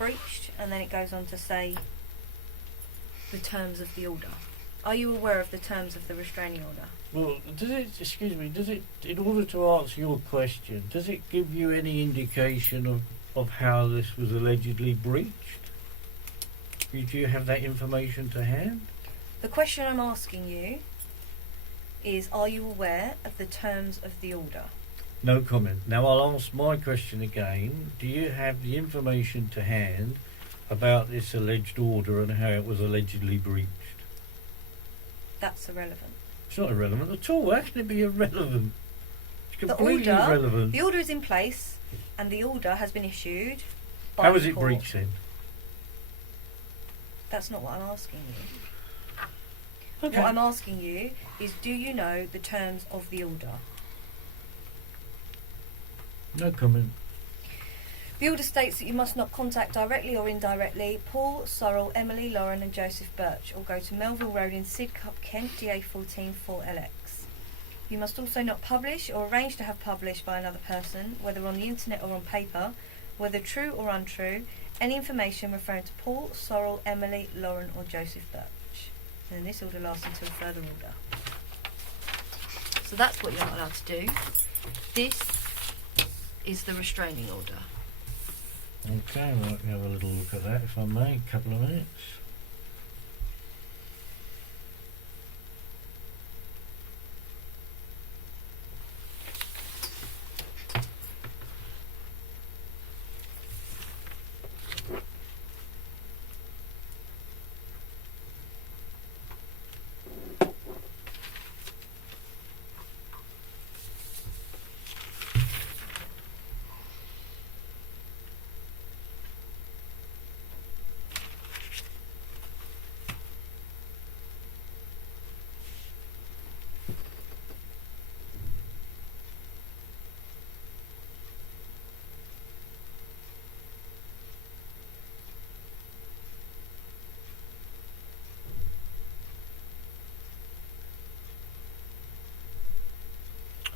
breached, and then it goes on to say the terms of the order. Are you aware of the terms of the restraining order? Well, does it, in order to answer your question, does it give you any indication of how this was allegedly breached? Do you have that information to hand? The question I'm asking you is, are you aware of the terms of the order? No comment. Now I'll ask my question again. Do you have the information to hand about this alleged order and how it was allegedly breached? That's irrelevant. It's not irrelevant at all. How can it be irrelevant? It's completely irrelevant. The order is in place, and the order has been issued by How was the it court. breached then? That's not what I'm asking you. Okay. What I'm asking you is, do you know the terms of the order? No comment. The order states that you must not contact directly or indirectly Paul, Sorrel, Emily, Lauren and Joseph Birch, or go to Melville Road in Sidcup, Kent, DA14 4LX. You must also not publish or arrange to have published by another person, whether on the internet or on paper, whether true or untrue, any information referring to Paul, Sorrel, Emily, Lauren or Joseph Birch. And then this order lasts until further order. So that's what you're not allowed to do. This is the restraining order. Okay, well, let me have a little look at that, if I may. A couple of minutes.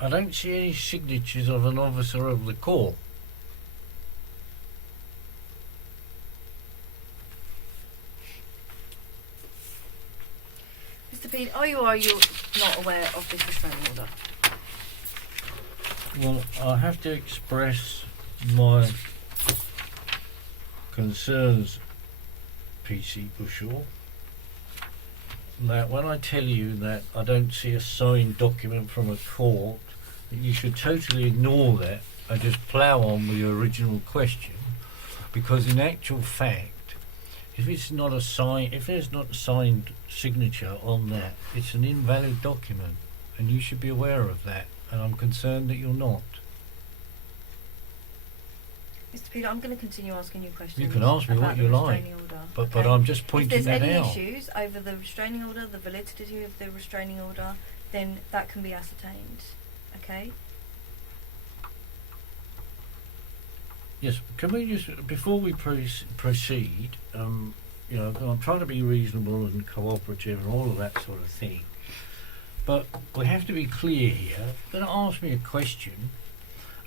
I don't see any signatures of an officer of the court. Mr. Pead, are you or are you not aware of this restraining order? Well, I have to express my concerns, PC Bushell, that when I tell you that I don't see a signed document from a court, that you should totally ignore that and just plough on with your original question, because in actual fact, if there's not a signed signature on that, it's an invalid document, and you should be aware of that, and I'm concerned that you're not. Mr. Pead, I'm going to continue asking you questions. You can ask me about what the you like, restraining order, but okay? I'm just pointing that out. If there's any issues over the restraining order, the validity of the restraining order, then that can be ascertained, okay? Yes, can we just, before we proceed, you know, I'm trying to be reasonable and cooperative and all of that sort of thing, but we have to be clear here. You're going to ask me a question.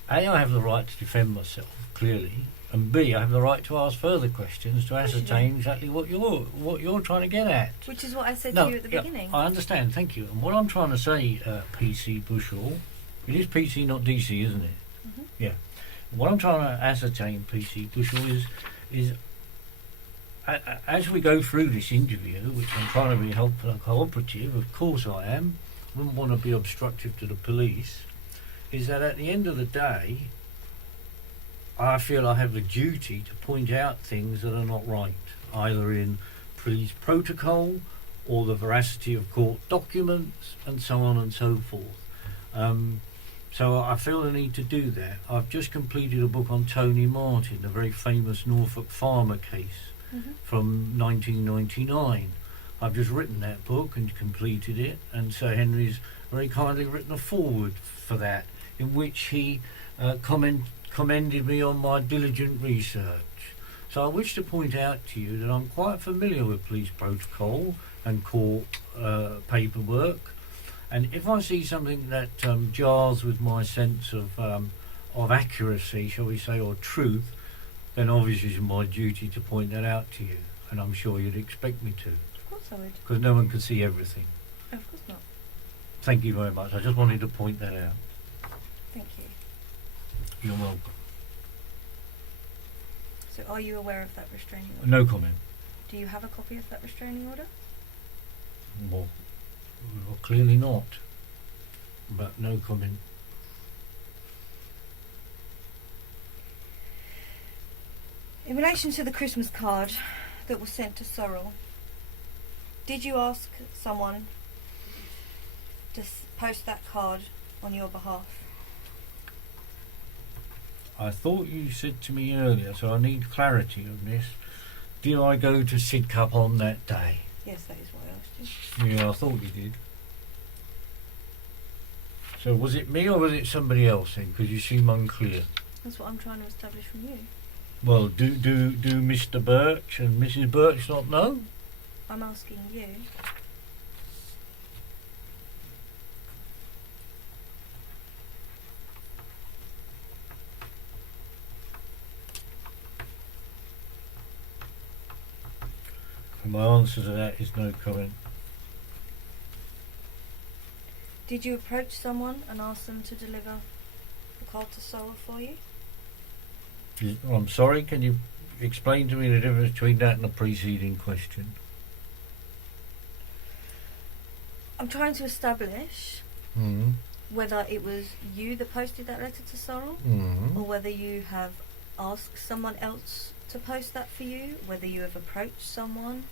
A, I have the right to defend myself, clearly, and B, I have the right to ask further questions to ascertain exactly what you're trying to get at. Which is what I said to you at the beginning. I understand, thank you. And what I'm trying to say, PC Bushell, it is PC, not DC, isn't it? Mm-hmm. Yeah. What I'm trying to ascertain, PC Bushell, is as we go through this interview, which I'm trying to be helpful and cooperative, of course I am, wouldn't want to be obstructive to the police, is that at the end of the day, I feel I have a duty to point out things that are not right, either in police protocol or the veracity of court documents and so on and so forth. So I feel the need to do that. I've just completed a book on Tony Martin, the very famous Norfolk farmer case from 1999. I've just written that book and completed it, and Sir Henry's very kindly written a foreword for that, in which he commended me on my diligent research. So I wish to point out to you that I'm quite familiar with police protocol and court paperwork, and if I see something that jars with my sense of accuracy, shall we say, or truth, then obviously it's my duty to point that out to you, and I'm sure you'd expect me to, Of course I would. because no one can see everything. Of course not. Thank you very much. I just wanted to point that out. Thank you. You're welcome. So are you aware of that restraining order? No comment. Do you have a copy of that restraining order? Well, clearly not. But no comment. In relation to the Christmas card that was sent to Sorrel, did you ask someone to post that card on your behalf? I thought you said to me earlier, so I need clarity on this. Did I go to Sidcup on that day? Yes, that is what I asked you. Yeah, I thought you did. So was it me or was it somebody else then? Because you seem unclear. That's what I'm trying to establish from you. Well, do Mr. Birch and Mrs. Birch not know? I'm asking you. And my answer to that is no comment. Did you approach someone and ask them to deliver the card to Sorrel for you? I'm sorry, can you explain to me the difference between that and the preceding question? I'm trying to establish Mm. whether it was you that posted that letter to Sorrel, or whether you have asked someone else to post that for you, whether you have approached someone.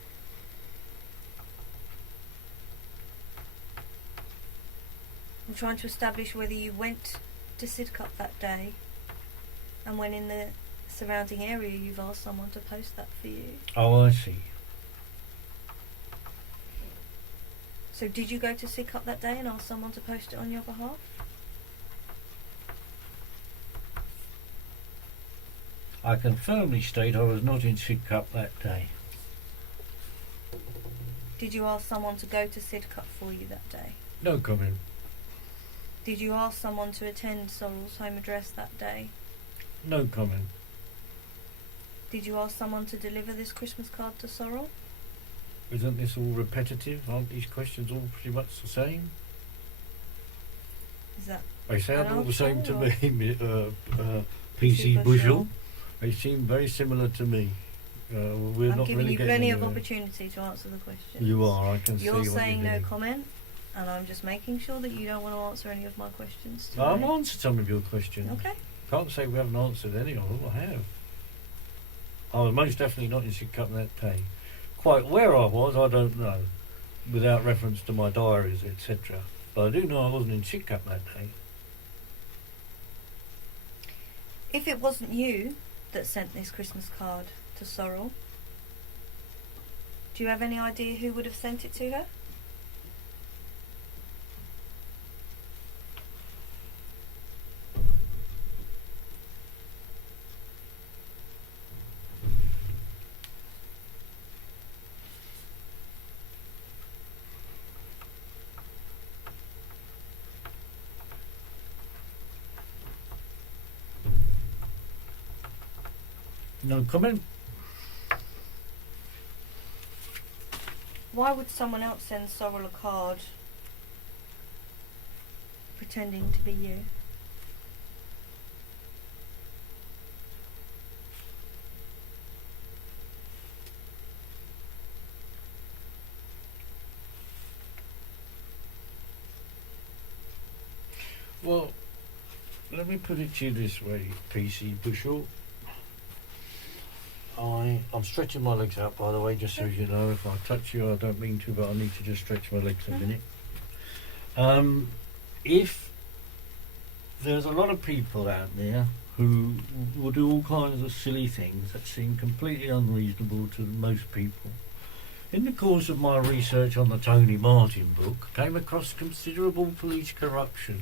I'm trying to establish whether you went to Sidcup that day, and when in the surrounding area you've asked someone to post that for you. Oh, I see. So did you go to Sidcup that day and ask someone to post it on your behalf? I can firmly state I was not in Sidcup that day. Did you ask someone to go to Sidcup for you that day? No comment. Did you ask someone to attend Sorrel's home address that day? No comment. Did you ask someone to deliver this Christmas card to Sorrel? Isn't this all repetitive? Aren't these questions all pretty much the same? Is that They sound an all the same answer, to or- me, PC Super Bushel. sure. They seem very similar to me. We're I'm not giving really you getting plenty of anywhere. opportunity to answer the question. You are, I can see You're what saying you're no doing. comment, and I'm just making sure that you don't want to answer any of my questions today. I've answered some of your questions. Okay. Can't say we haven't answered any of them. I have. I was most definitely not in Sidcup that day. Quite where I was, I don't know, without reference to my diaries, etc. But I do know I wasn't in Sidcup that day. If it wasn't you that sent this Christmas card to Sorrel, do you have any idea who would have sent it to her? No comment? Why would someone else send Sorrel a card pretending to be you? Well, let me put it to you this way, PC Bushel. I'm stretching my legs out, by the way, just so you know. If I touch you, I don't mean to, but I need to just stretch my legs a minute. If there's a lot of people out there who will do all kinds of silly things that seem completely unreasonable to most people. In the course of my research on the Tony Martin book, I came across considerable police corruption.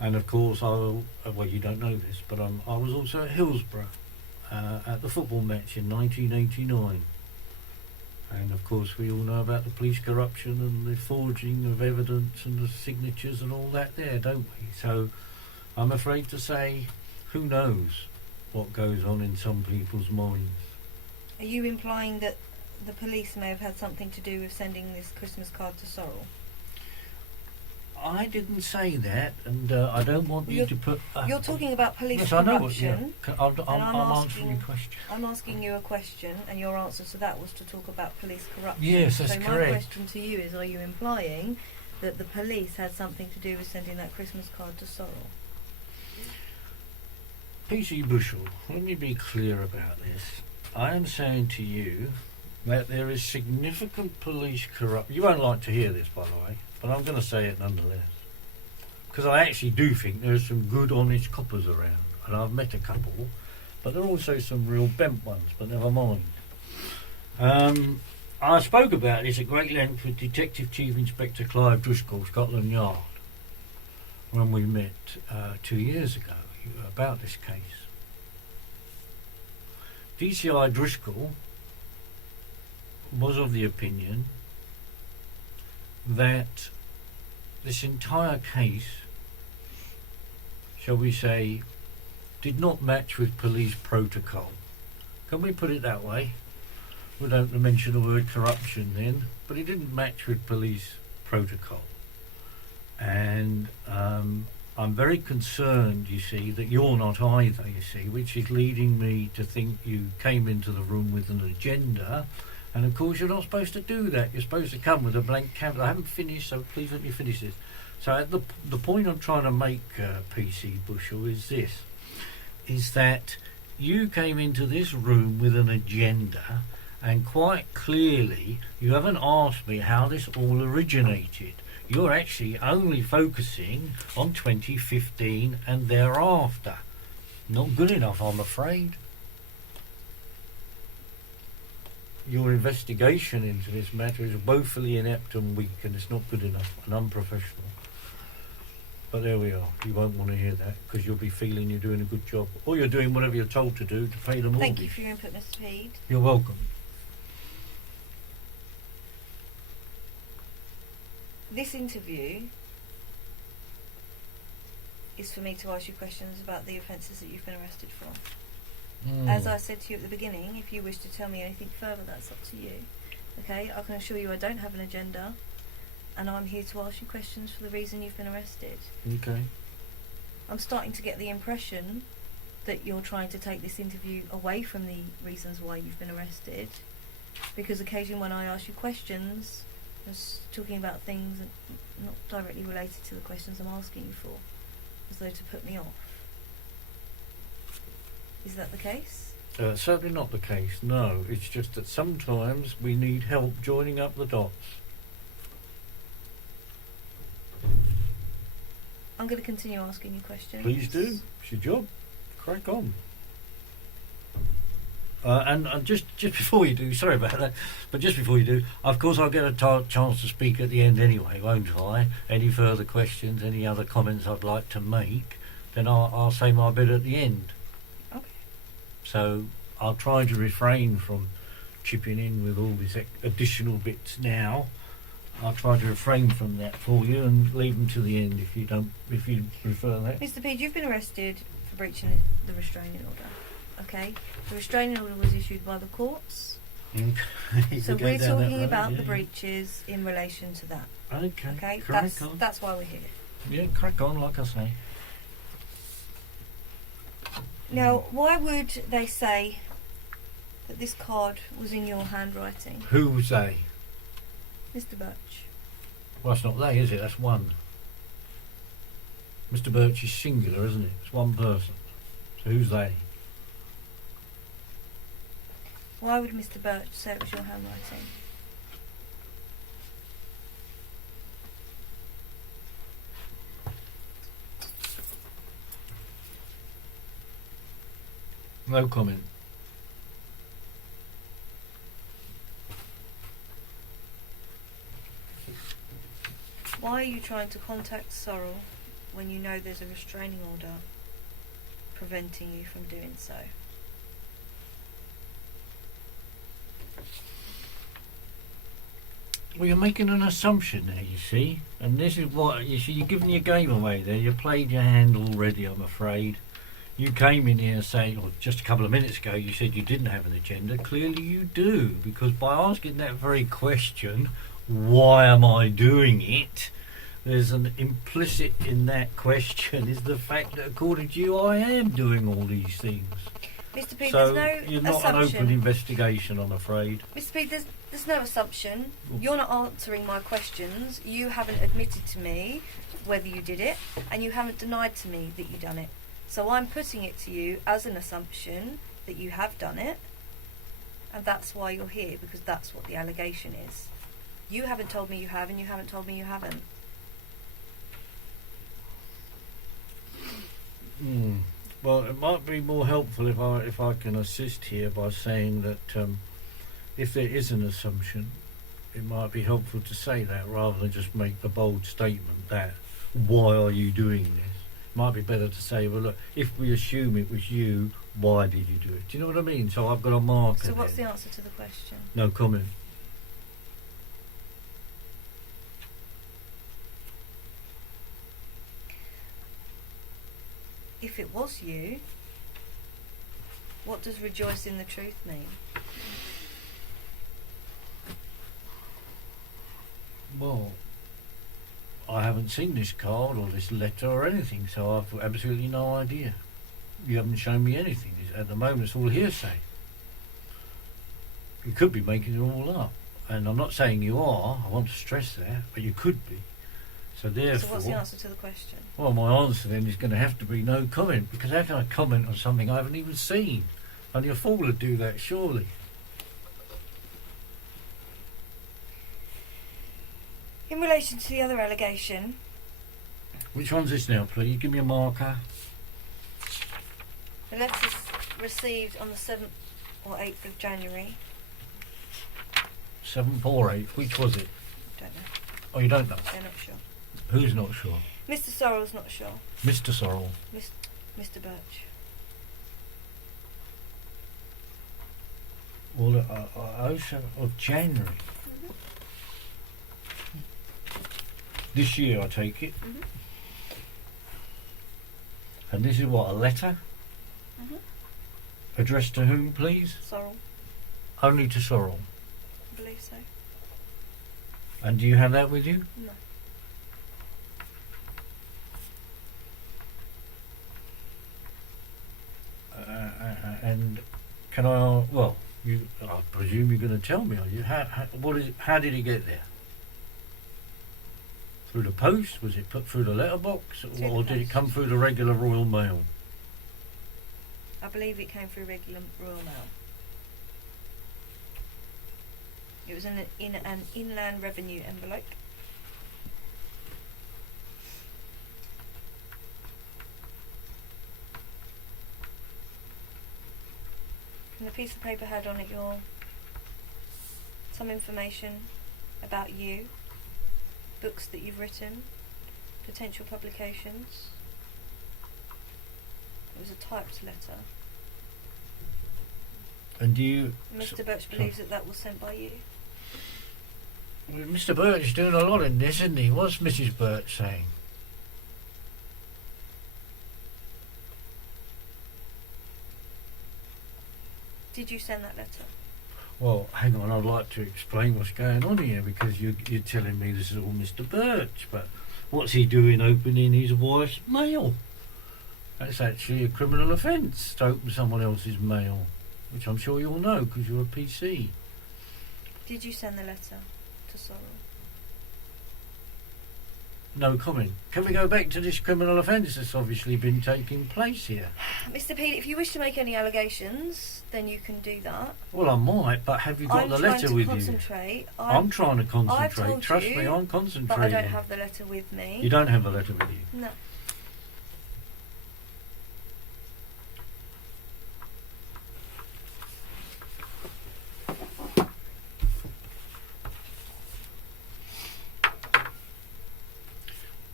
And of course, well, you don't know this, but I was also at Hillsborough at the football match in 1989. And of course, we all know about the police corruption and the forging of evidence and the signatures and all that there, don't we? So I'm afraid to say, who knows? what goes on in some people's minds. Are you implying that the police may have had something to do with sending this Christmas card to Sorrel? I didn't say that, and I don't want you to put... You're talking about police yes, corruption. I know. Yeah. I'm answering your question. I'm asking you a question, and your answer to that was to talk about police corruption. Yes, that's correct. correct. My question to you is, are you implying that the police had something to do with sending that Christmas card to Sorrel? PC Bushell, let me be clear about this. I am saying to you that there is significant police corruption. You won't like to hear this, by the way, but I'm going to say it nonetheless. Because I actually do think there's some good, honest coppers around, and I've met a couple, but there are also some real bent ones, but never mind. I spoke about this at great length with Detective Chief Inspector Clive Driscoll, Scotland Yard, when we met 2 years ago about this case. DCI Driscoll was of the opinion that this entire case, shall we say, did not match with police protocol. Can we put it that way? We don't mention the word corruption then, but it didn't match with police protocol. And I'm very concerned, you see, that you're not either, you see, which is leading me to think you came into the room with an agenda. And of course you're not supposed to do that. You're supposed to come with a blank canvas. I haven't finished, so please let me finish this. So at the point I'm trying to make, PC Bushell, is this, is that you came into this room with an agenda, and quite clearly you haven't asked me how this all originated. You're actually only focusing on 2015 and thereafter. Not good enough, I'm afraid. Your investigation into this matter is woefully inept and weak, and it's not good enough and unprofessional. But there we are. You won't want to hear that, because you'll be feeling you're doing a good job, or you're doing whatever you're told to do to pay the mortgage. Thank you for your input, Mr. Pead. You're welcome. This interview is for me to ask you questions about the offences that you've been arrested for. As I said to you at the beginning, if you wish to tell me anything further, that's up to you. Okay, I can assure you I don't have an agenda, and I'm here to ask you questions for the reason you've been arrested. Okay. I'm starting to get the impression that you're trying to take this interview away from the reasons why you've been arrested, because occasionally when I ask you questions, you're talking about things that not directly related to the questions I'm asking you for, as though to put me off. Is that the case? Certainly not the case, no. It's just that sometimes we need help joining up the dots. I'm going to continue asking you questions. Please do. It's your job. Crack on. And just before you do, sorry about that, but just before you do, of course I'll get a chance to speak at the end anyway, won't I? Any further questions, any other comments I'd like to make, then I'll say my bit at the end. Okay. So I'll try to refrain from chipping in with all these additional bits now. I'll try to refrain from that for you and leave them to the end if you prefer that. Mr. Pead, you've been arrested for breaching the restraining order. Okay? The restraining order was issued by the courts. Okay. So we're talking about the breaches in relation to that. Okay. Okay? On. That's why we're here. Yeah, crack on, like I say. Now, why would they say that this card was in your handwriting? Who was they? Mr. Birch. Well, that's not they, is it? That's one. Mr. Birch is singular, isn't it? It's one person. So who's they? Why would Mr. Birch say it was your handwriting? No comment. Why are you trying to contact Sorrel when you know there's a restraining order preventing you from doing so? Well, you're making an assumption there, you see. And this is what, you see, you're giving your game away there. You played your hand already, I'm afraid. You came in here saying, or just a couple of minutes ago, you said you didn't have an agenda. Clearly you do, because by asking that very question, why am I doing it? There's an implicit in that question is the fact that according to you, I am doing all these things. Mr. Pead, So there's no you're not assumption. an open investigation, I'm afraid. Mr. Pead, there's no assumption. You're not answering my questions. You haven't admitted to me whether you did it, and you haven't denied to me that you done it. So I'm putting it to you as an assumption that you have done it, and that's why you're here, because that's what the allegation is. You haven't told me you have, and you haven't told me you haven't. Well, it might be more helpful if I can assist here by saying that if there is an assumption, it might be helpful to say that rather than just make the bold statement that why are you doing this? Might be better to say, well, look, if we assume it was you, why did you do it? Do you know what I mean? So I've got a marker. So what's there. the answer to the question? No comment. If it was you, what does rejoice in the truth mean? Well, I haven't seen this card or this letter or anything, so I've absolutely no idea. You haven't shown me anything. At the moment, it's all hearsay. You could be making it all up. And I'm not saying you are, I want to stress that, but you could be. So therefore... So what's the answer to the question? Well, my answer then is going to have to be no comment, because how can I comment on something I haven't even seen? Only a fool would do that, surely. In relation to the other allegation... Which one's this now, please? Give me a marker. The letters received on the 7th or 8th of January. 7th or 8th, which was it? Don't know. Oh, you don't know? They're not sure. Who's not sure? Mr. Sorrell's not sure. Mr. Sorrell. Mr. Birch. Well, 7th of January. This year, I take it. Mm-hmm. And this is what, a letter? Mm-hmm. Addressed to whom, please? Sorrell, Only to Sorrell. I believe so. And do you have that with you? No. And can I? Well, I presume you're going to tell me. Are you? How did it get there? Through the post? Was it put through the letterbox, or did it come through the regular Royal Mail? I believe it came through regular Royal Mail. It was in an Inland Revenue envelope. And the piece of paper had on it some information about you, books that you've written, potential publications. It was a typed letter. And do you... Mr. Birch believes that was sent by you. Well, Mr. Birch is doing a lot in this, isn't he? What's Mrs. Birch saying? Did you send that letter? Well, hang on, I'd like to explain what's going on here, because you're telling me this is all Mr. Birch, but what's he doing opening his wife's mail? That's actually a criminal offence to open someone else's mail, which I'm sure you'll know because you're a PC. Did you send the letter to Sorrell? No comment. Can we go back to this criminal offence that's obviously been taking place here? Mr. Pead, if you wish to make any allegations, then you can do that. Well, I might, but have you got the letter with you? I'm trying to concentrate. Trust me, I'm concentrating. But I don't have the letter with me. You don't have the letter with you? No.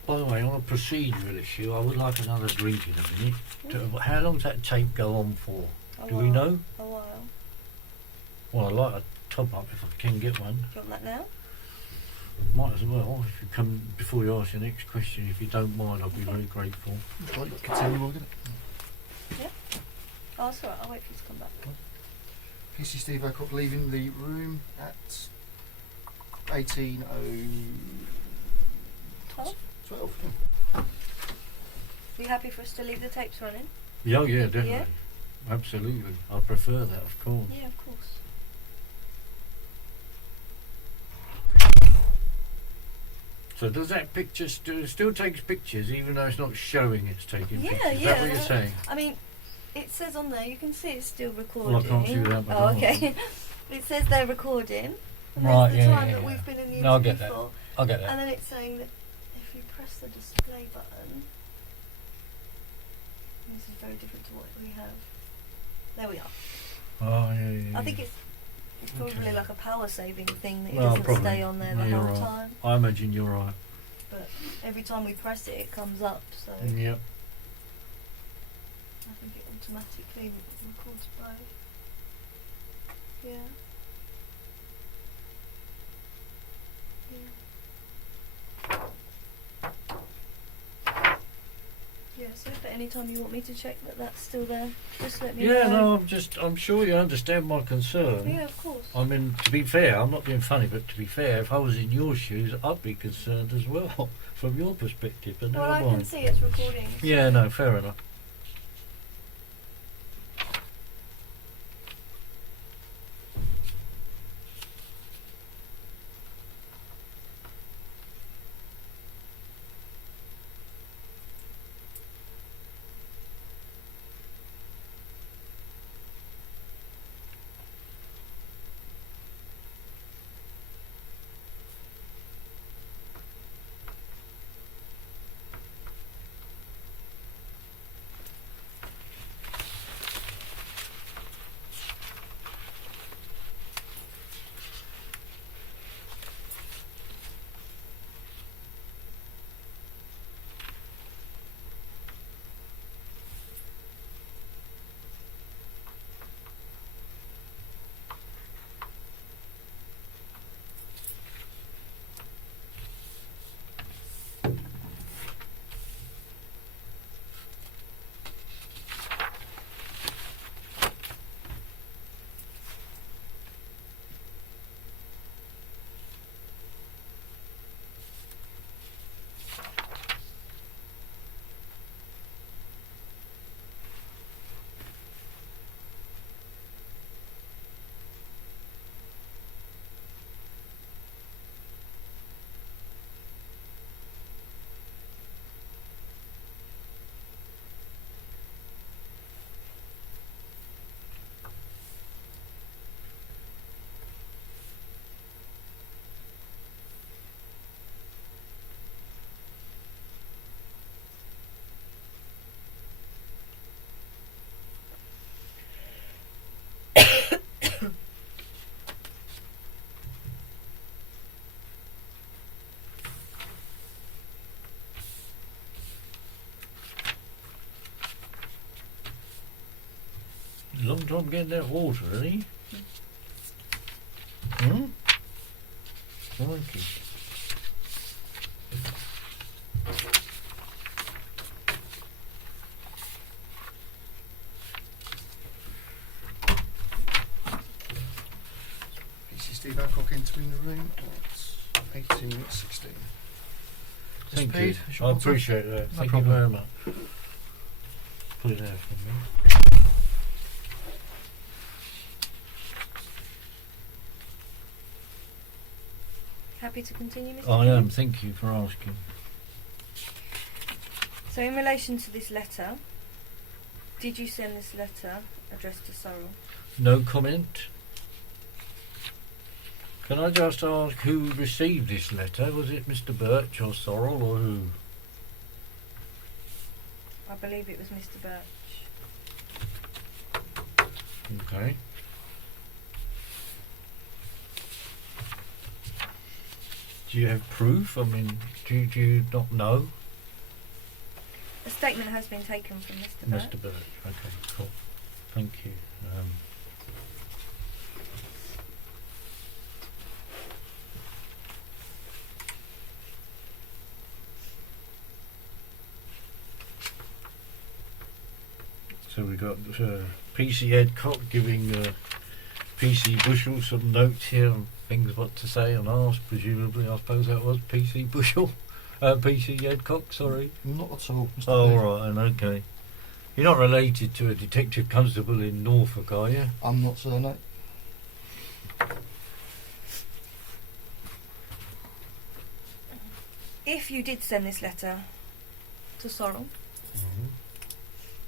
By the way, on a procedural issue, I would like another drink in a minute. How long does that tape go on for? Do we know? A while. Well, I'd like a top up if I can get one. Do you want that now? Might as well. If you come before you ask your next question, if you don't mind, I'd be very grateful. Right, continue, Morgan. Oh, that's alright, I'll wait for you to come back. PC Steve Alcock leaving the room at 18:12. 12. Are you happy for us to leave the tapes running? Yeah, definitely. Yeah? Absolutely. I prefer that, of course. Yeah, of course. So does that picture still takes pictures even though it's not showing it's taking Yeah, pictures? Is yeah. that what you're saying? I mean, it says on there, you can see it's still recording. Well, I can't see that. But Oh, okay. It says they're recording. And Right, there's the yeah, time yeah, that yeah. we've been in the No, I interview get that. for. I get that. And then it's saying that if you press the display button, this is very different to what we have. There we are. Oh, yeah. I think it's probably Okay. like a power saving thing that it Well, doesn't probably. stay on there No, the you're whole right. time. I imagine you're right. But every time we press it, it comes up. So Yep. I think it automatically records both. Yeah. Yeah, so if at any time you want me to check that that's still there, just let me know. Yeah, no, I'm sure you understand my concern. Yeah, of course. I mean, to be fair, I'm not being funny, but to be fair, if I was in your shoes, I'd be concerned as well, from your perspective, but Well, never I mind. can see it's recording. So Yeah, no, fair enough. Long time getting that water, isn't he? Hmm? Crikey. PC Steve Alcock entering the room at 18:16. Thank Pead, you. is your I water? appreciate that. No Thank you problem. very much. Put it there for me. happy to continue, Mr. I Pead? am. Thank you for asking. So in relation to this letter, did you send this letter addressed to Sorrel? No comment. Can I just ask who received this letter? Was it Mr. Birch or Sorrel or who? I believe it was Mr. Birch. Okay. Do you have proof? I mean, do you not know? A statement has been taken from Mr. Birch. Mr. Birch. Okay, cool. Thank you. So So we got PC Edcock giving PC Bushell some notes here on things what to say and ask. Presumably, I suppose that was PC Bushell, PC Edcock. Sorry. Not at all, Mr. Oh, Pead. right, and okay. You're not related to a detective constable in Norfolk, are you? I'm not, sir, no. If you did send this letter to Sorrel,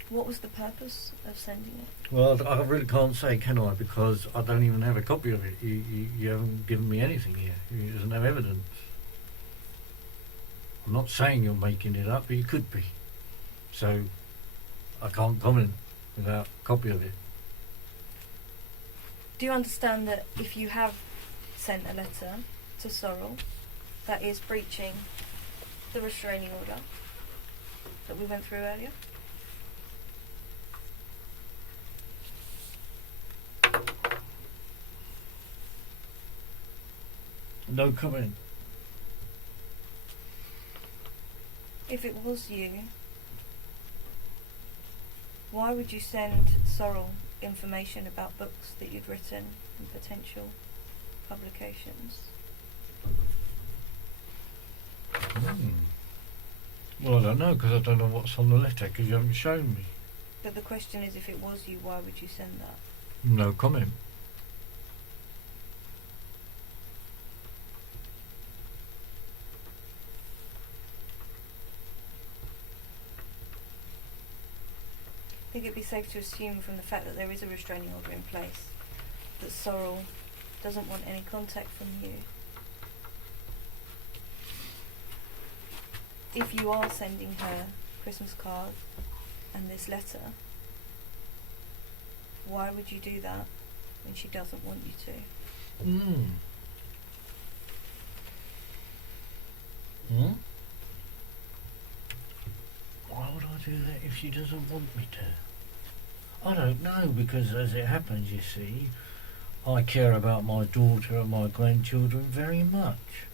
what was the purpose of sending it? Well, I really can't say, can I? Because I don't even have a copy of it. You haven't given me anything here. There's no evidence. I'm not saying you're making it up, but you could be. So I can't comment without a copy of it. Do you understand that if you have sent a letter to Sorrel, that is breaching the restraining order that we went through earlier? No comment. If it was you, why would you send Sorrel information about books that you'd written and potential publications? Well, I don't know, because I don't know what's on the letter, because you haven't shown me. But the question is, if it was you, why would you send that? No comment. I think it'd be safe to assume from the fact that there is a restraining order in place that Sorrel doesn't want any contact from you. If you are sending her Christmas card and this letter, why would you do that when she doesn't want you to? Why would I do that if she doesn't want me to? I don't know, because as it happens, you see, I care about my daughter and my grandchildren very much.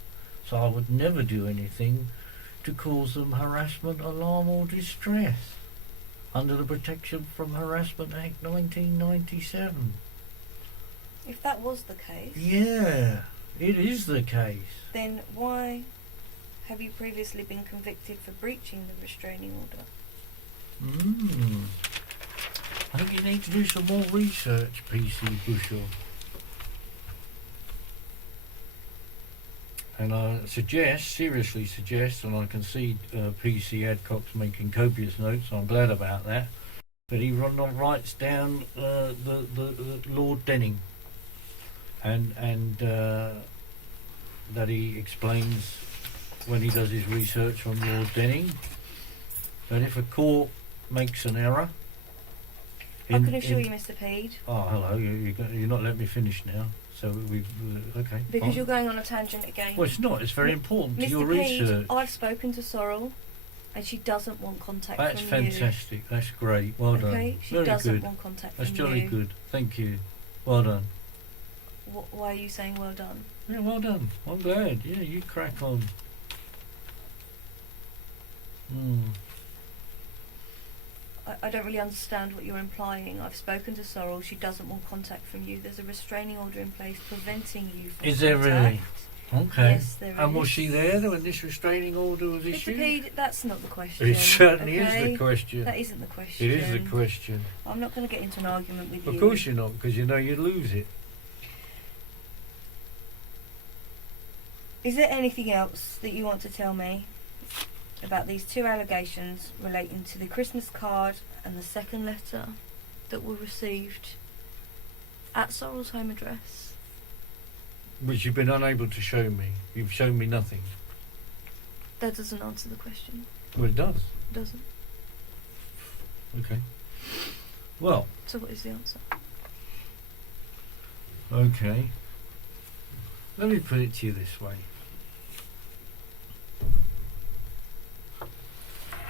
So I would never do anything to cause them harassment, alarm or distress under the Protection from Harassment Act 1997. If that was the case, Yeah, it is the case. then why have you previously been convicted for breaching the restraining order? I think you need to do some more research, PC Bushell. And I seriously suggest, and I can see PC Adcock's making copious notes, I'm glad about that, but he writes down the Lord Denning, and that he explains when he does his research on Lord Denning, that if a court makes an error... I can assure you, Mr. Pead. Oh, hello, you're not letting me finish now. So okay. Because you're going on a tangent again. Well, it's not. It's very important to Mr. your Pead, research. I've spoken to Sorrel, and she doesn't want contact That's from you. fantastic. That's great. Well done. Okay, she very doesn't good. want contact That's from jolly you. good. Thank you. Well done. Why are you saying well done? Yeah, well done. I'm glad. Yeah, you crack on. I don't really understand what you're implying. I've spoken to Sorrel. She doesn't want contact from you. There's a restraining order in place preventing you from Is there contact. really? Okay. Yes, there And is. was she there when this restraining order was Mr. issued? Pead, that's not the question. It certainly okay? is the question. That isn't the question. It is the question. I'm not going to get into an argument with you. Of course you're not, because you know you'd lose it. Is there anything else that you want to tell me about these two allegations relating to the Christmas card and the second letter that were received at Sorrel's home address? Which you've been unable to show me. You've shown me nothing. That doesn't answer the question. Well, it does. It doesn't. Okay. Well, So what is the answer? okay. Let me put it to you this way.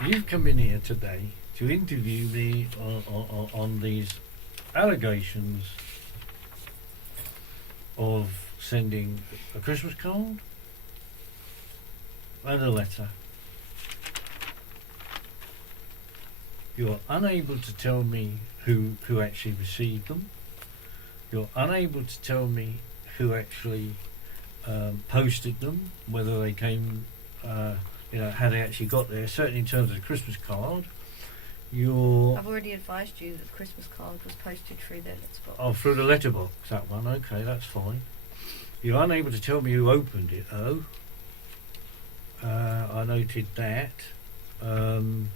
You've come in here today to interview me on these allegations of sending a Christmas card and a letter. You're unable to tell me who actually received them. You're unable to tell me who actually posted them, whether they came, how they actually got there, certainly in terms of the Christmas card. I've already advised you that the Christmas card was posted through their letterbox. Oh, through the letterbox, that one. Okay, that's fine. You're unable to tell me who opened it, though. I noted that. And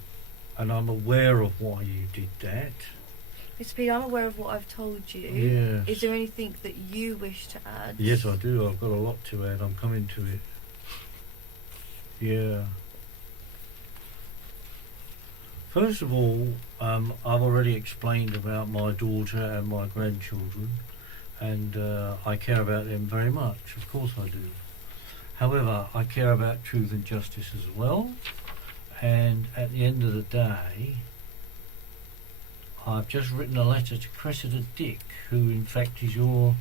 I'm aware of why you did that. Mr. Pead, I'm aware of what I've told you. Yes. Is there anything that you wish to add? Yes, I do. I've got a lot to add. I'm coming to it. Yeah. First of all, I've already explained about my daughter and my grandchildren, and I care about them very much. Of course I do. However, I care about truth and justice as well, and at the end of the day, I've just written a letter to Cressida Dick, who in fact is your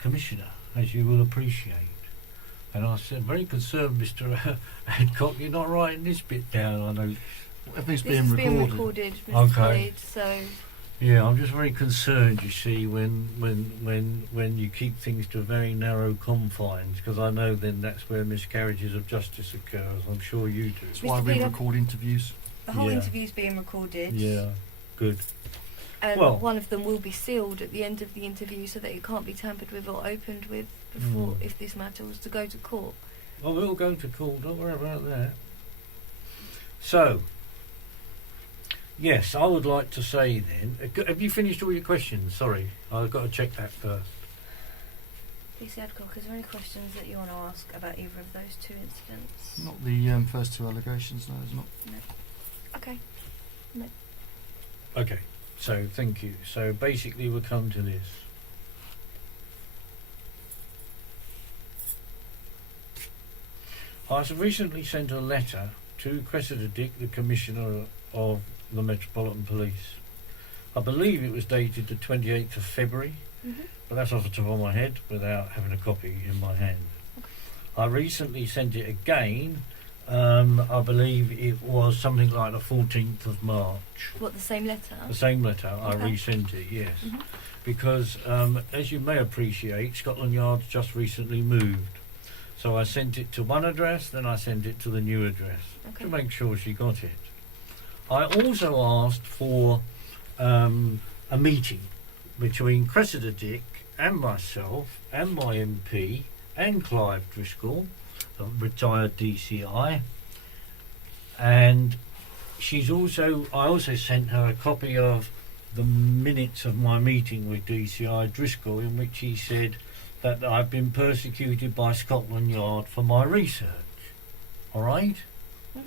commissioner, as you will appreciate. And I said, very concerned, Mr. Adcock, you're not writing this bit down, I know. Everything's This being is recorded. being recorded, Mr. Okay. Pead, so Yeah, I'm just very concerned, you see, when you keep things to very narrow confines, because I know then that's where miscarriages of justice occurs. I'm sure you do. That's why Mr. we Pead, record interviews. the whole Yeah. interview's being recorded. Yeah, good. And Well- one of them will be sealed at the end of the interview so that it can't be tampered with or opened with before, if this matter was to go to court. Well, we'll go to court, don't worry about that. So, yes, I would like to say then, have you finished all your questions? Sorry, I've got to check that first. PC Adcock, is there any questions that you want to ask about either of those two incidents? Not the first two allegations, no, there's not. Okay. Okay, so thank you. So basically we'll come to this. I have recently sent a letter to Cressida Dick, the Commissioner of the Metropolitan Police. I believe it was dated the 28th of February, but that's off the top of my head without having a copy in my hand. I recently sent it again. I believe it was something like the 14th of March. What, the same letter? The same letter, I Okay. resent it, yes. Mhm. Because, as you may appreciate, Scotland Yard's just recently moved. So I sent it to one address, then I sent it to the new address Okay. to make sure she got it. I also asked for a meeting between Cressida Dick and myself and my MP and Clive Driscoll, a retired DCI, and I also sent her a copy of the minutes of my meeting with DCI Driscoll, in which he said that I've been persecuted by Scotland Yard for my research. All right? Mhm.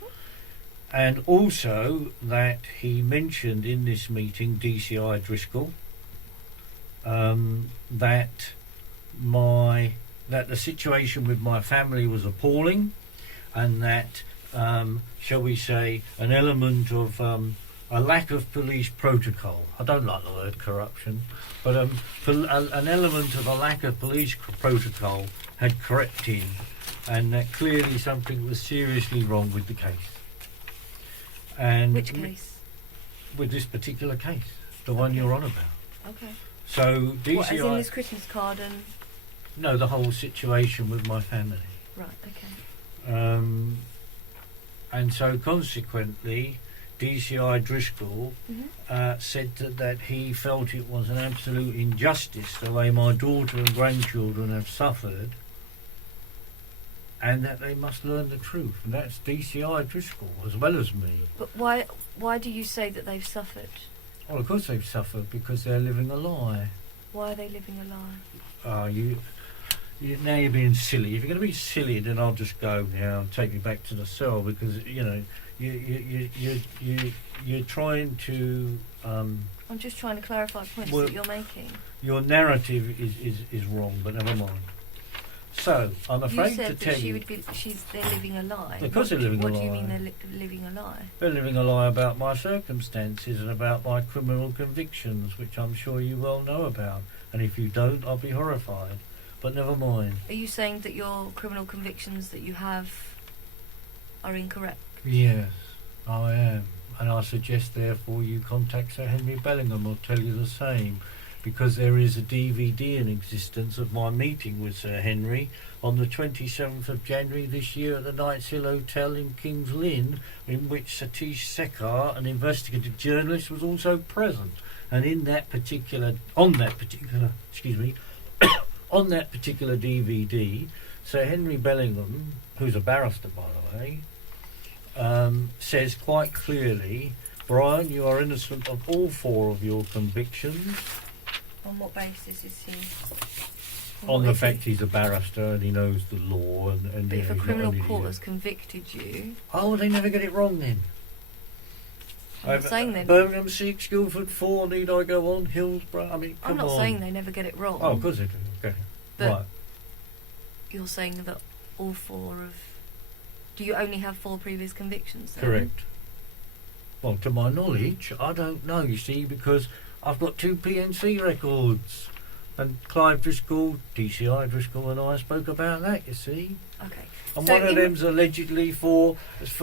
And also that he mentioned in this meeting, DCI Driscoll, that the situation with my family was appalling, and that, shall we say, an element of a lack of police protocol. I don't like the word corruption, but an element of a lack of police protocol had crept in, and that clearly something was seriously wrong with the case. And Which case? with this particular case, the one you're on about. Okay. So DCI, What, as in this Christmas card and... no, the whole situation with my family. Right, okay. And so consequently, DCI Driscoll Mhm. said that he felt it was an absolute injustice the way my daughter and grandchildren have suffered, and that they must learn the truth. And that's DCI Driscoll as well as me. But why do you say that they've suffered? Well, of course they've suffered because they're living a lie. Why are they living a lie? Now you're being silly. If you're going to be silly, then I'll just go now and take me back to the cell, because you're trying to. I'm just trying to clarify points Well, that you're making. Your narrative is wrong, but never mind. So I'm You afraid said to that tell you, they're living a lie. Because they're living a What do you lie. mean they're living a lie? they're living a lie about my circumstances and about my criminal convictions, which I'm sure you well know about. And if you don't, I'll be horrified. But never mind. Are you saying that your criminal convictions that you have are incorrect? Yes, I am. and I suggest therefore you contact Sir Henry Bellingham. I'll tell you the same, because there is a DVD in existence of my meeting with Sir Henry on the 27th of January this year at the Knights Hill Hotel in King's Lynn, in which Satish Sekar, an investigative journalist, was also present. And on that particular DVD, Sir Henry Bellingham, who's a barrister by the way, says quite clearly, Brian, you are innocent of all 4 of your convictions. On what basis is he? On the fact he's a barrister and he knows the law, and But you if know, a he's not criminal only court here. has convicted you, Oh, they never get it wrong then. I'm not saying they. Birmingham 6, Guildford 4, need I go on? Hillsborough, I mean, come I'm not on. saying they never get it wrong. Oh, of course they do, okay. But Right. you're saying that all 4 of. Do you only have 4 previous convictions then? Correct. Well, to my knowledge, I don't know, you see, because I've got 2 PNC records. And Clive Driscoll, DCI Driscoll and I spoke about that, you see. Okay. And So one of in- them's allegedly for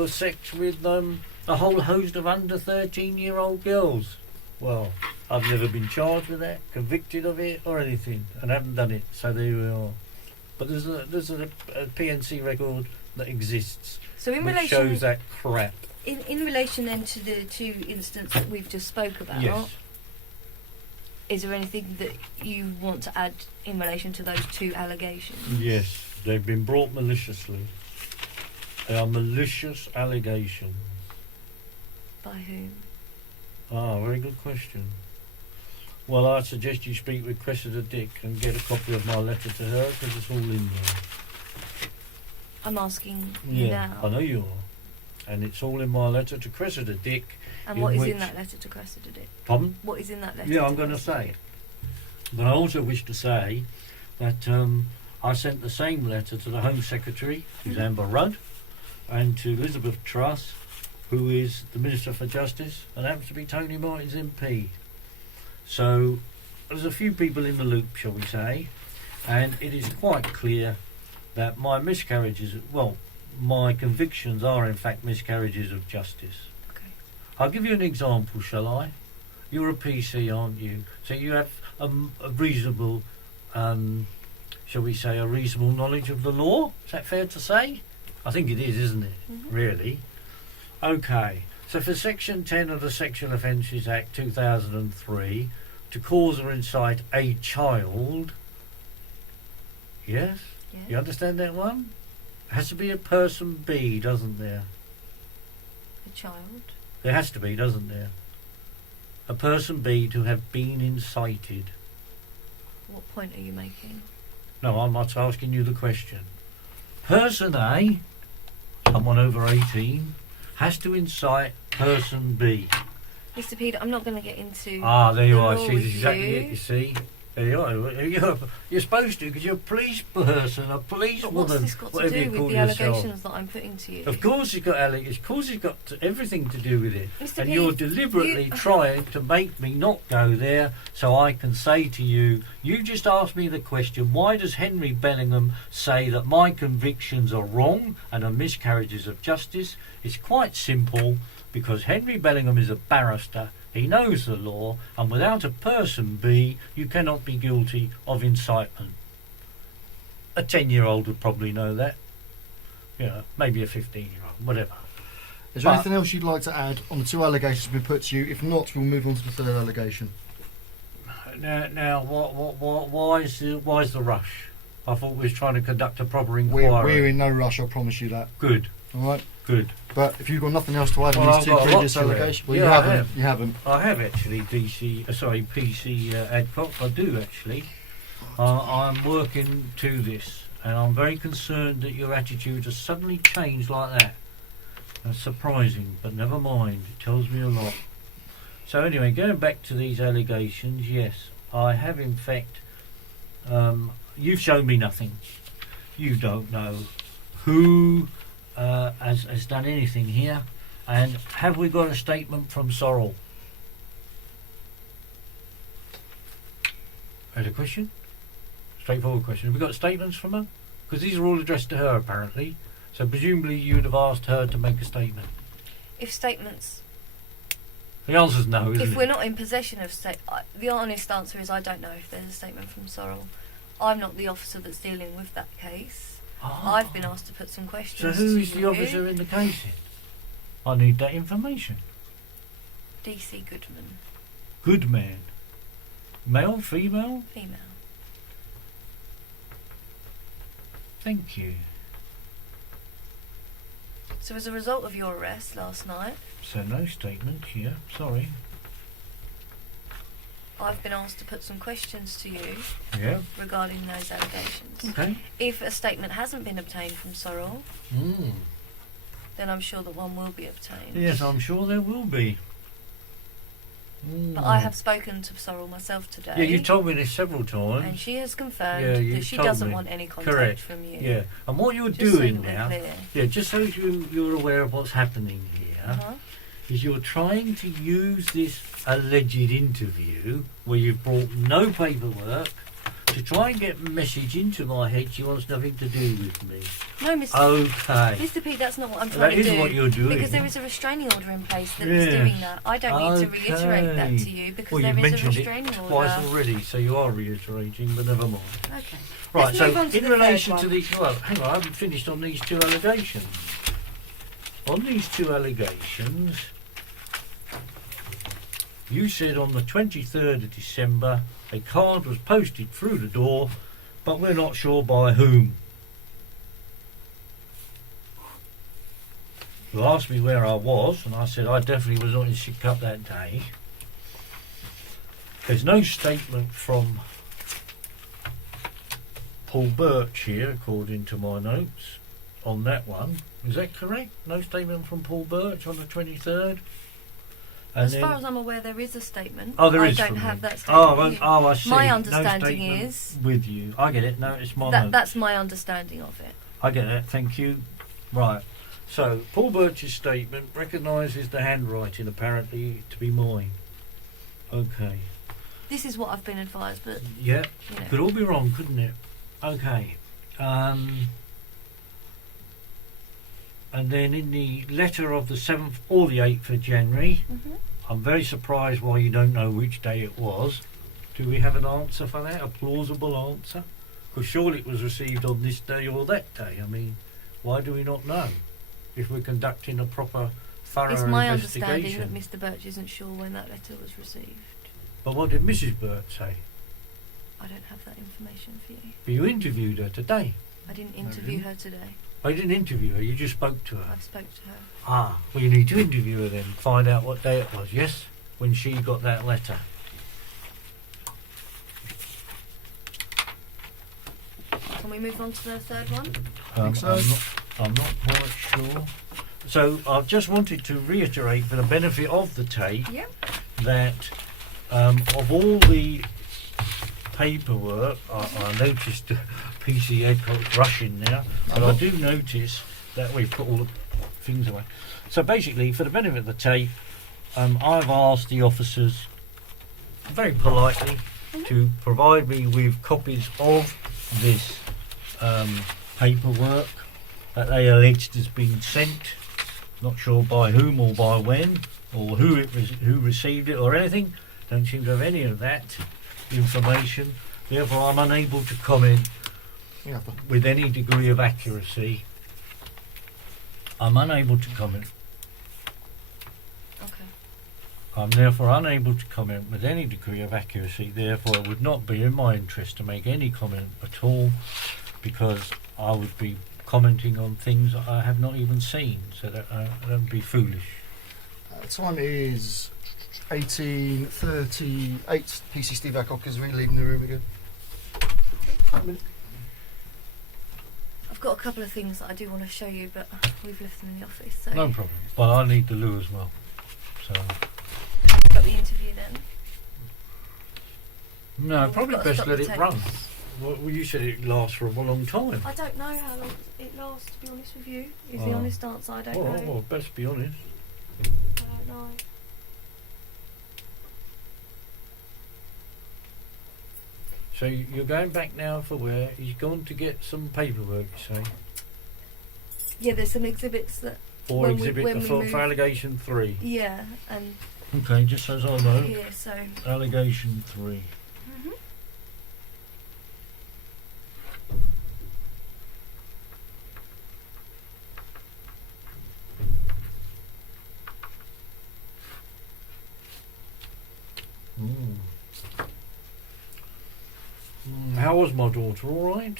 sex with a whole host of under 13-year-old girls. Well, I've never been charged with that, convicted of it or anything, and haven't done it, so there we are. But there's a PNC record that exists So in which relation shows that crap. in relation then to the 2 incidents that we've just spoke about, Yes. is there anything that you want to add in relation to those 2 allegations? Yes, they've been brought maliciously. They are malicious allegations. By whom? Ah, very good question. Well, I suggest you speak with Cressida Dick and get a copy of my letter to her, because it's all in there. I'm asking you Yeah, now. I know you are. And it's all in my letter to Cressida Dick. And what is which- in that letter to Cressida Dick? Pardon? What is in that letter? Yeah, I'm going to say. But I also wish to say that I sent the same letter to the Home Secretary, who's Amber Rudd, and to Elizabeth Truss, who is the Minister for Justice, and happens to be Tony Martin's MP. So there's a few people in the loop, shall we say, and it is quite clear that my miscarriages, well, my convictions are in fact miscarriages of justice. Okay. I'll give you an example, shall I? You're a PC, aren't you? So you have a reasonable, shall we say, a reasonable knowledge of the law? Is that fair to say? I think it is, isn't it? Mhm. Really? Okay. So for Section 10 of the Sexual Offences Act 2003, to cause or incite a child, yes? Yeah. You understand that one? It has to be a person B, doesn't there? A child. There has to be, doesn't there? A person B to have been incited. What point are you making? No, I'm not asking you the question. Person A, someone over 18, has to incite person B. Mr. Pead, I'm not going to get into. Ah, there you the are. law See, with this is exactly you. it, you see. There you are. You're supposed to, because you're a police person, a police But woman, what's this got to whatever do you with call the yourself. allegations that I'm putting to you? Of course it's got allegations. Of course it's got everything to do with it. Mr. And Pead, you're deliberately you- trying to make me not go there so I can say to you, you just asked me the question, why does Henry Bellingham say that my convictions are wrong and are miscarriages of justice? It's quite simple, because Henry Bellingham is a barrister. He knows the law, and without a person B, you cannot be guilty of incitement. A 10-year-old would probably know that. You know, maybe a 15-year-old, whatever. Is there But- anything else you'd like to add on the 2 allegations that have been put to you? If not, we'll move on to the 3rd allegation. Now, why is the rush? I thought we was trying to conduct a proper inquiry. We're in no rush, I promise you that. Good, Alright? good. But if you've got nothing else to add Well, on I've these 2 got a lot previous to add. allegations, well, Yeah, you I haven't. have. You haven't. I have actually, PC Adcock. I do actually. I'm working to this, and I'm very concerned that your attitude has suddenly changed like that. That's surprising, but never mind. It tells me a lot. So anyway, going back to these allegations, yes, I have in fact. You've shown me nothing. You don't know who has done anything here, and have we got a statement from Sorrel? Had a question? Straightforward question. Have we got statements from her? Because these are all addressed to her apparently. So presumably you would have asked her to make a statement. If statements The answer's no, isn't If it? we're not in possession of the honest answer is I don't know if there's a statement from Sorrel. I'm not the officer that's dealing with that case. Ah. I've been asked to put some So questions who to is the you. officer in the case then? I need that information. DC Goodman, Good man. Male, female? female. Thank you. So as a result of your arrest last night, So no statement here, sorry. I've been asked to put some questions to you Yeah, regarding those allegations. okay. If a statement hasn't been obtained from Sorrel, then I'm sure that one will be obtained. Yes, I'm sure there will be. But I have spoken to Sorrel myself today. Yeah, you told me this several times. and she has confirmed Yeah, you that she told doesn't me. want any contact Correct. from you. Yeah, and what you're Just so doing that we're now, clear. yeah, just so you're aware of what's happening here, Uh-huh. is you're trying to use this alleged interview where you've brought no paperwork to try and get a message into my head she wants nothing to do with me. No, Mr. Okay. Mr. P, that's not what I'm That trying to is do. what you're doing. Because there is a restraining order in place that Yes. is doing that. I don't need to reiterate that Okay. to you because Well, there you've is a mentioned restraining it order. twice already, so you are reiterating, but never mind. Okay. Right, Let's so move on to in the relation third to one. these, well, hang on, I haven't finished on these two allegations. On these two allegations, you said on the 23rd of December a card was posted through the door, but we're not sure by whom. You asked me where I was, and I said I definitely was not in Sidcup that day. There's no statement from Paul Birch here, according to my notes, on that one. Is that correct? No statement from Paul Birch on the 23rd? And As then- far as I'm aware, there is a statement. Oh, there I is don't from have him. that statement. I see. My No understanding statement is with you. I get it. No, it's my note. that's my understanding of it. I get that. Thank you. Right. So Paul Birch's statement recognises the handwriting apparently to be mine. Okay. This is what I've been advised, but Yeah. you know. Could all be wrong, couldn't it? Okay. And then in the letter of the 7th or the 8th of January, Mhm. I'm very surprised why you don't know which day it was. Do we have an answer for that? A plausible answer? Because surely it was received on this day or that day. I mean, why do we not know if we're conducting a proper, thorough It's my understanding investigation? that Mr. Birch isn't sure when that letter was received. But what did Mrs. Burt say? I don't have that information for you. You interviewed her today. I didn't interview her today. I didn't interview her, you just spoke to her. I spoke to her. Ah, well you need to interview her then, find out what day it was, yes? When she got that letter. Can we move on to the third one? Think so. I'm not quite sure. So I've just wanted to reiterate for the benefit of the tape Yep. that of all the paperwork, I noticed PC Edcott's rushing now, but I do notice that we've put all the things away. So basically, for the benefit of the tape, I've asked the officers very politely to provide me with copies of this paperwork that they alleged has been sent. Not sure by whom or by when, or who received it or anything. Don't seem to have any of that information. Therefore, I'm unable to comment Yeah, with any degree of accuracy. I'm unable to comment. Okay. I'm therefore unable to comment with any degree of accuracy. Therefore, it would not be in my interest to make any comment at all, because I would be commenting on things that I have not even seen. So that I don't be foolish. time is 18:38. PC Steve Adcock is really leaving the room again. I've got a couple of things that I do want to show you, but we've left them in the office. So No problem. But I need the loo as well. So you've got the interview then. no, Well, probably we've got to best stop let the it tape. run. Well, you said it lasts for a long time. I don't know how long it lasts, to be honest with you. Is the Oh. honest answer. I don't know. Well, best be honest. I don't know. So you're going back now for where? He's gone to get some paperwork, you say? Yeah, there's some exhibits that. For When we exhibit move- for allegation 3. Yeah, and Okay, just as I know. Here, so. Allegation 3. Mhm. How was my daughter? All right?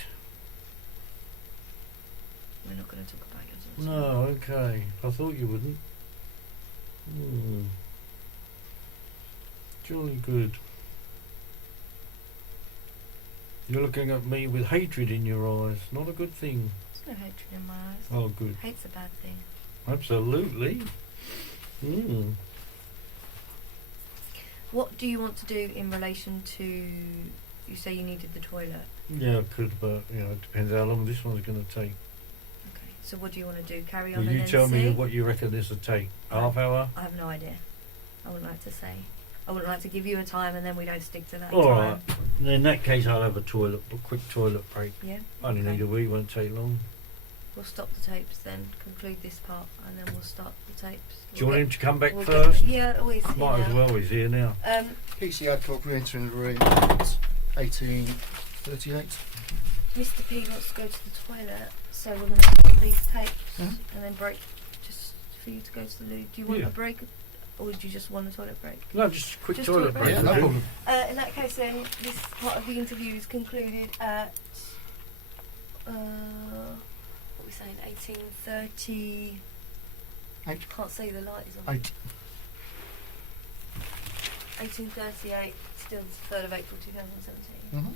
We're not going to talk about your daughter. No, okay. I thought you wouldn't. Jolly good. You're looking at me with hatred in your eyes. Not a good thing. There's no hatred in my eyes. Oh, good. Hate's a bad thing. Absolutely. What do you want to do in relation to? You say you needed the toilet. Yeah, I could, but it depends how long this one's going to take. Okay. So what do you want to do? Carry on Will and you then tell see? me what you reckon this will take? Half hour? I have no idea. I wouldn't like to say. I wouldn't like to give you a time and then we don't stick to that All time. right. In that case, I'll have a quick toilet break. Yeah. I only Okay. need a wee, won't take long. We'll stop the tapes then, conclude this part, and then we'll start the tapes. Do you want him to come back we'll first? Yeah, always. Might as well, he's here now. PC Adcock re-entering the room at 18:38. Mr. P wants to go to the toilet, so we're going to stop these tapes and then break just for you to go to the loo. Do you want a break, or do you just want a toilet break? No, just a quick Just toilet toilet break. break? Yeah, no problem. In that case then, this part of the interview is concluded at, what are we saying, 18:30... 8. Can't see the light is on. 8. 18:38, still the 3rd of April 2017.